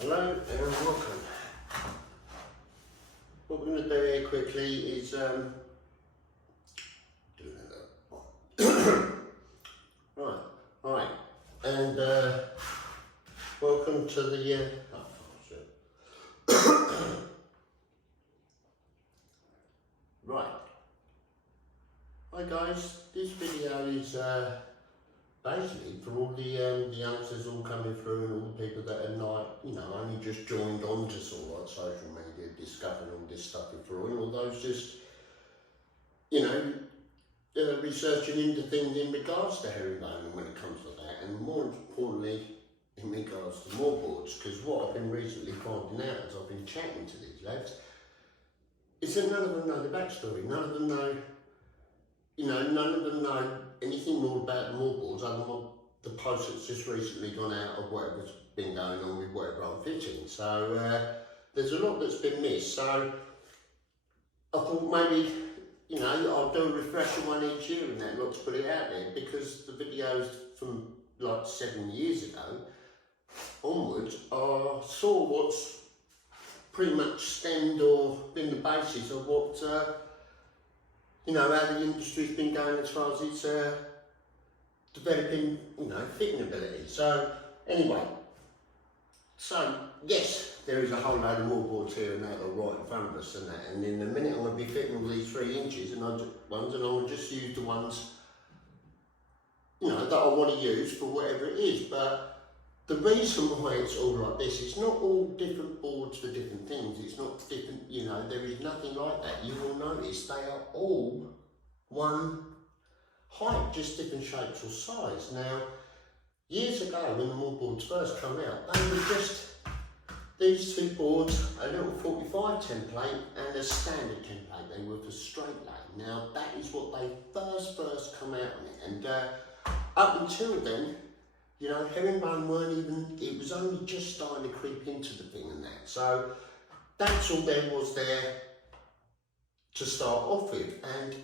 Hello and welcome. What we're going to do here quickly is right, and welcome to the right. Hi guys, this video is basically for all the youngsters all coming through and all the people that are not, only just joined on to sort of like social media, discovering all this stuff before, and all those just, researching into things in regards to herringbone and when it comes to that, and more importantly, in regards to Mawboards, because what I've been recently finding out as I've been chatting to these lads, is that none of them know the backstory, none of them know anything more about Mawboards other than the post that's just recently gone out of whatever's been going on with whatever I'm fitting. So there's a lot that's been missed. So I thought maybe, I'll do a refresher one each year and that, not to put it out there, because the videos from like 7 years ago onwards are sort of what's pretty much stemmed or been the basis of what how the industry's been going as far as it's developing, fitting ability. So anyway, yes, there is a whole load of Mawboards here and that are right in front of us and that, and in a minute I'm going to be fitting all these 3 inches and I'm going to just use the ones, that I want to use for whatever it is. But the reason why it's all like this, it's not all different boards for different things. It's not different, there is nothing like that. You will notice they are all one height, just different shapes or size. Now, years ago when the Mawboards first come out, they were just these 2 boards, a little 45 template and a standard template. They were for straight lane. Now, that is what they first come out on it. And up until then, herringbone weren't even, it was only just starting to creep into the thing and that. So that's all there was there to start off with. And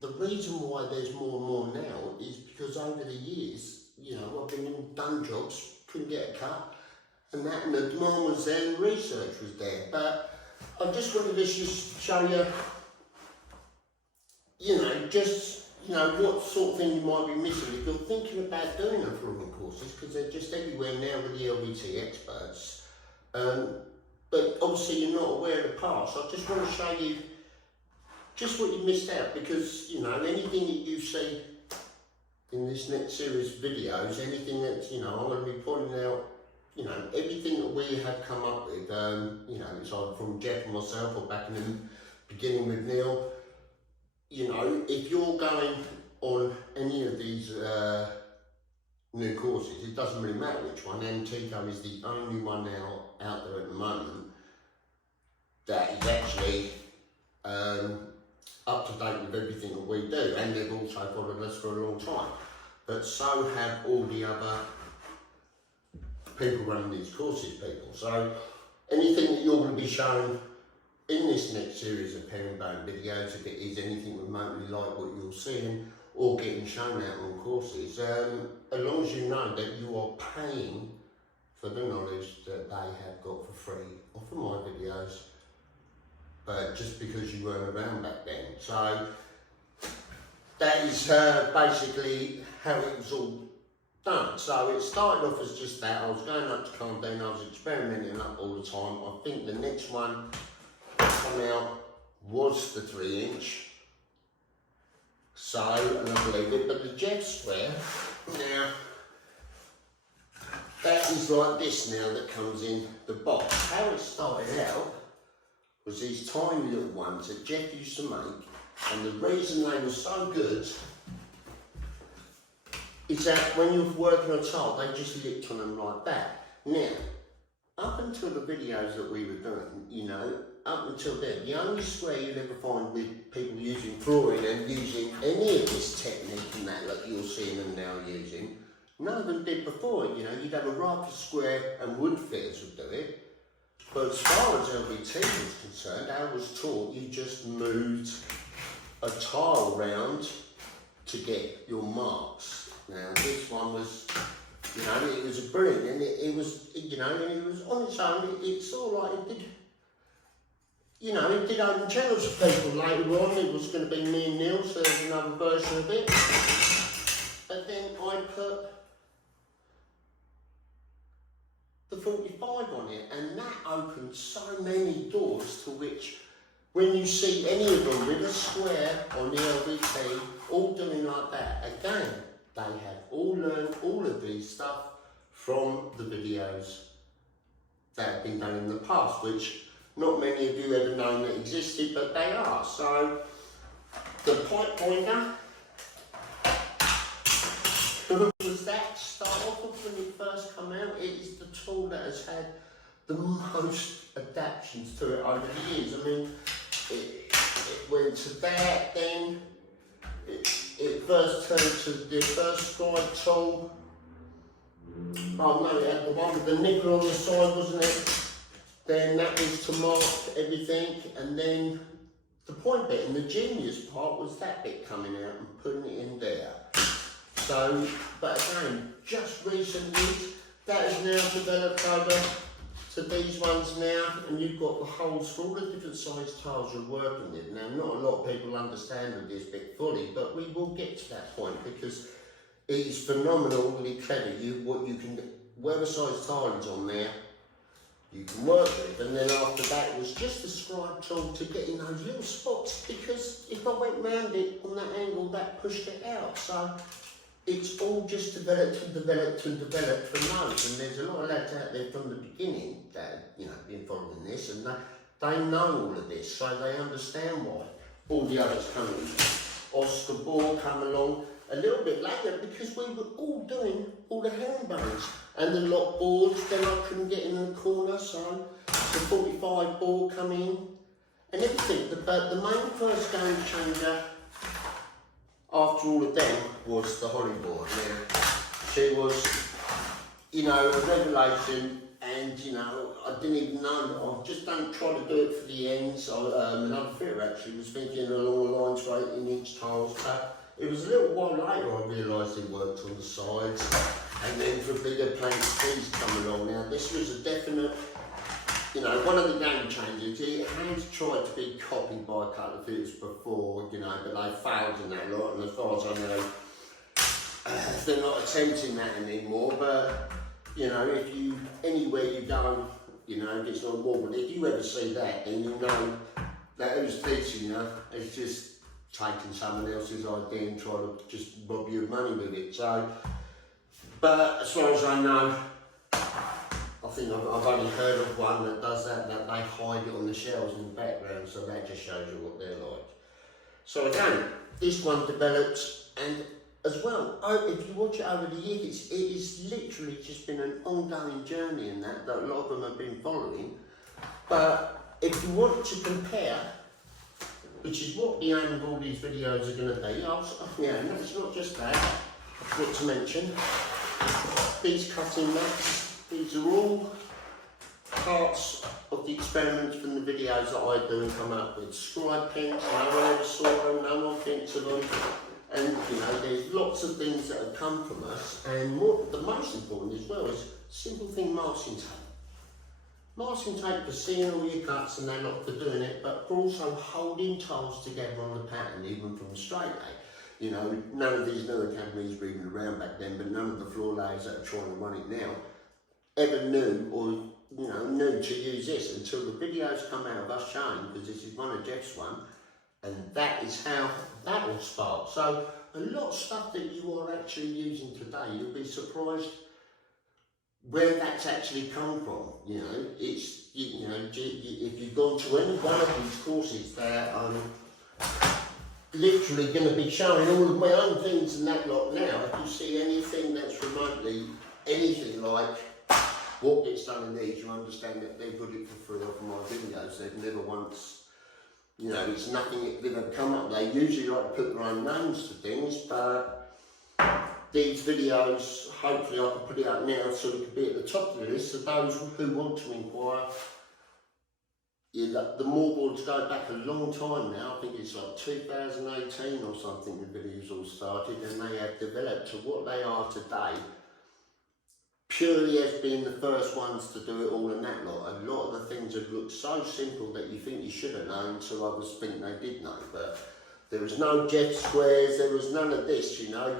the reason why there's more and more now is because over the years, I've been in done jobs, couldn't get a cut, and that, and the demand was there, and research was there. But I just wanted to just show you, what sort of thing you might be missing if you're thinking about doing a flooring courses, because they're just everywhere now with the LVT experts. But obviously you're not aware of the past. I just want to show you just what you missed out, because, anything that you see in this next series of videos, anything that, I'm going to be pointing out, everything that we have come up with, it's either from Jeff and myself or back in the beginning with Neil. If you're going on any of these new courses, it doesn't really matter which one. Amtico is the only one now out there at the moment that is actually up to date with everything that we do, and they've also followed us for a long time. But so have all the other people running these courses, So anything that you're going to be showing in this next series of herringbone videos, if it is anything remotely like what you're seeing or getting shown out on courses, as long as you know that you are paying for the knowledge that they have got for free off of my videos, but just because you weren't around back then. So that is basically how it was all done. So it started off as just that. I was going up to calm down, I was experimenting up all the time. I think the next one come out was the 3 inch, and I believe it, but the jet square, now that is like this now, that comes in the box. How it started out was these tiny little ones that Jeff used to make, and the reason they were so good is that when you're working on tile, they just licked on them like that. Now, up until the videos that we were doing, up until then, the only square you'd ever find with people using flooring and using any of this technique and that, like you're seeing them now using, none of them did before. You'd have a rafter square and wood fitters would do it. But as far as LVT was concerned, I was taught you just moved a tile round to get your marks. Now this one was You know, it was brilliant, and it was, you know, and it was on its own. It sort of like it did. You know, it did open channels for people later on. It was going to be me and Neil, so there's another version of it. But then I put the 45 on it, and that opened so many doors to which, when you see any of them with a square on the LVT, all doing like that, again, they have all learned all of these stuff from the videos that have been done in the past, which not many of you ever known that existed, but they are. So, the pipe pointer, was that start off with when it first come out. It is the tool that has had the most adaptations to it over the years. I mean, it went to that, then it first turned to the first scribe tool. Oh no, it had the one with the nickel on the side, wasn't it? Then that was to mark everything, and then the point bit and the genius part was that bit coming out and putting it in there. So, but again, just recently, that has now developed over to these ones now, and you've got the holes for all the different size tiles you're working with. Now, not a lot of people understand this bit fully, but we will get to that point because it is phenomenally clever. What you can, whatever size tile is on there, you can work with. And then after that was just the scribe tool to get in those little spots, because if I went round it on that angle, that pushed it out. So it's all just developed and developed and developed from those. And there's a lot of lads out there from the beginning that, you know, been following this, and they know all of this, so they understand why. All the others come in. Oscar Ball come along a little bit later because we were all doing all the herringbones and the lock boards. Then I couldn't get in the corner, so the 45 ball come in and everything. But the main first game changer after all of them was the holly board. Now, she was, you know, a revelation, and you know, I didn't even know. I just don't try to do it for the ends. Another fitter actually was thinking along the lines right in each tiles, but it was a little while later I realised it worked on the sides, and then for bigger planks these come along. Now this was a definite, you know, one of the game changers. It has tried to be copied by a couple of fitters before, you know, but they failed in that lot, and as far as I know, they're not attempting that anymore. But you know, if you, anywhere you go, you know, it's not more, but if you ever see that, then you know that who's teaching you is just taking someone else's idea and trying to just rob you of money with it. So, but as far as I know, I think I've only heard of one that does that they hide it on the shelves in the background, so that just shows you what they're like. So again, this one developed, and as well, if you watch it over the years, it is literally just been an ongoing journey in that a lot of them have been following. But if you want to compare, which is what the aim of all these videos are going to be, yeah, and it's not just that, I forgot to mention, these cutting mats, these are all parts of the experiments from the videos that I do and come up with. Scribe pins, no one ever saw them, no one thinks of them. And you know, there's lots of things that have come from us, and the most important as well is simple thing, masking tape. Masking tape for seeing all your cuts and they're not for doing it, but for also holding tiles together on the pattern, even from straight A. You know, none of these new academies were even around back then, but none of the floor layers that are trying to run it now ever knew, or you know, knew to use this until the videos come out of us showing, because this is one of Jeff's one. And that is how that will spark. So a lot of stuff that you are actually using today, you'll be surprised where that's actually come from. You know, it's, you know, if you've gone to any one of these courses, they're literally going to be showing all of my own things and that lot now. If you see anything that's remotely anything like what gets done in these, you understand that they put it for free off of my videos. They've never once, you know, it's nothing they've ever come up. They usually like to put their own names to things, but these videos, hopefully I can put it up now so it could be at the top of the list. So those who want to inquire, yeah, the Mawboards go back a long time now. I think it's like 2018 or something the videos all started, and they have developed to what they are today. purely as being the first ones to do it all and that lot. A lot of the things have looked so simple that you think you should have known, so others think they did know. But there was no Jeff squares, there was none of this, you know.